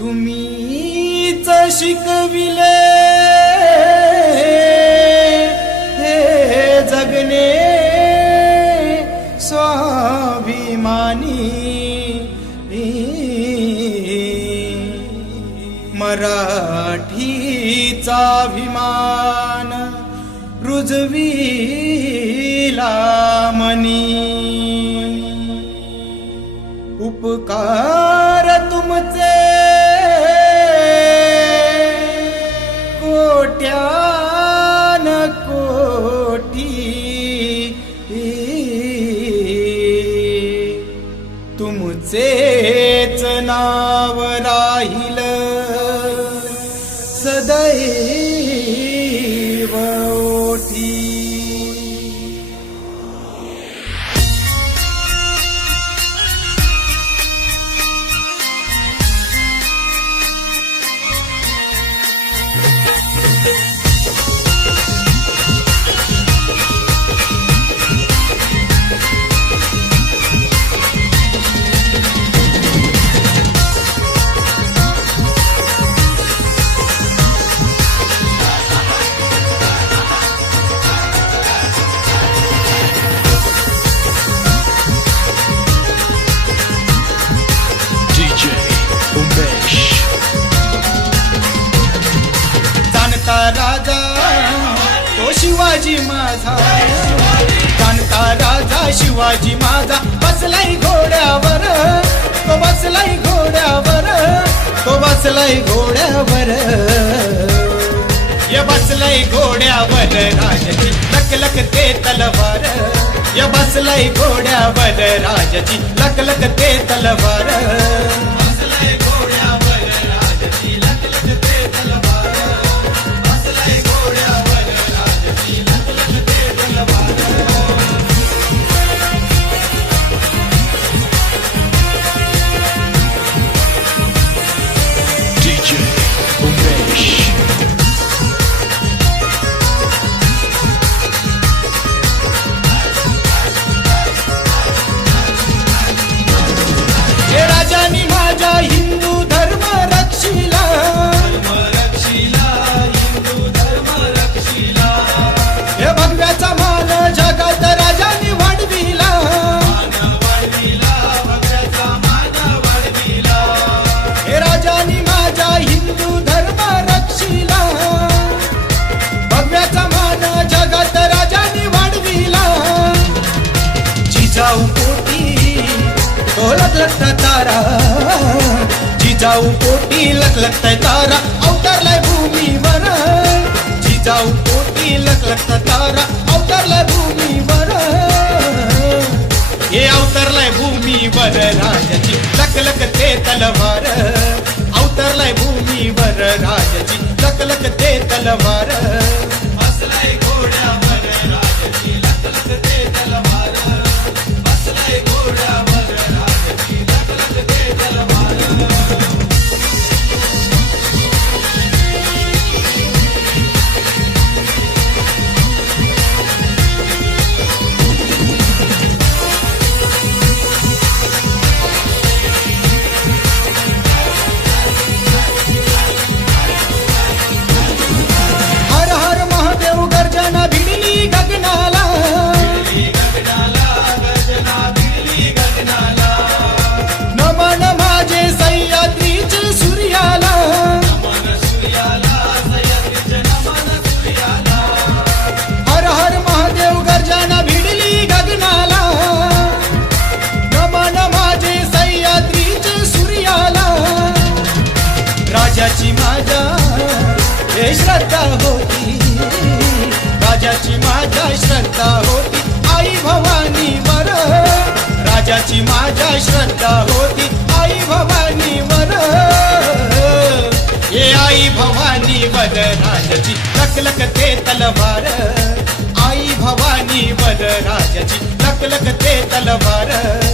तुम्हीच शिकविले. हे जगणे स्वाभिमानी. मराठीचा अभिमान रुजविला मनी. उपकार राहिला शिवाजी माझा. जाणता राजा शिवाजी माझा. बसलाय घोड्यावर तो बसलाय घोड्यावर तो बसलाय घोड्यावर. या बसलाय घोड्यावर राजाची लकलक ते तलवार. या बसलाय घोड्यावर राजाची लकलक ते तलवार. तारा जिजाऊ पोटी लखलखता तारा अवतरलाय भूमीवर. जिजाऊ पोटी लखलखता तारा अवतरलाय भूमीवर. हे अवतरलाय भूमीवर राजाची लखलख तलवार. अवतरलाय भूमीवर राजाची लखलख तलवार. राजाची माझ्या हे श्रद्धा होती. राजाची माझ्या श्रद्धा होती. आई भवानी वर राजाची माझ्या श्रद्धा होती. आई भवानी वर ये आई भवानी वर राजाची. लकलकते तलवार. आई भवानी वर राजाची. लकलकते तलवार.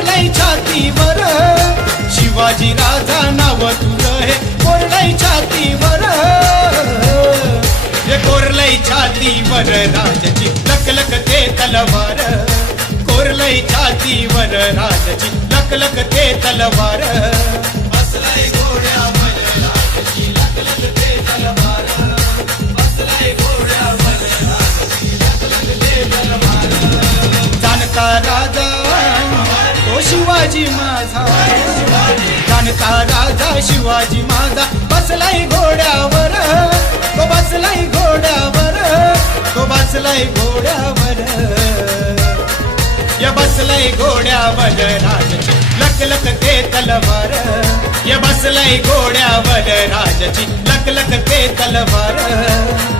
कोरलाई छातीवर. शिवाजी राजा नाव तुझं हे कोरलाई छातीवर. हे कोरलाई छातीवर राजाची लकलक ते तलवार. कोरलाई छातीवर राजाची लकलक ते तलवार. बसलाय लकलक ते तलवार. जाणता राजा शिवाजी माझा. जाणता राजा शिवाजी माझा. बसलाय घोड्यावर तो बसलाय घोड्यावर तो बसलाय घोड्यावर. या बसलाय घोड्यावर राजाची लकलक ते तलवार. या बसलाय घोड्यावर राजाची लक लक ते तलवार.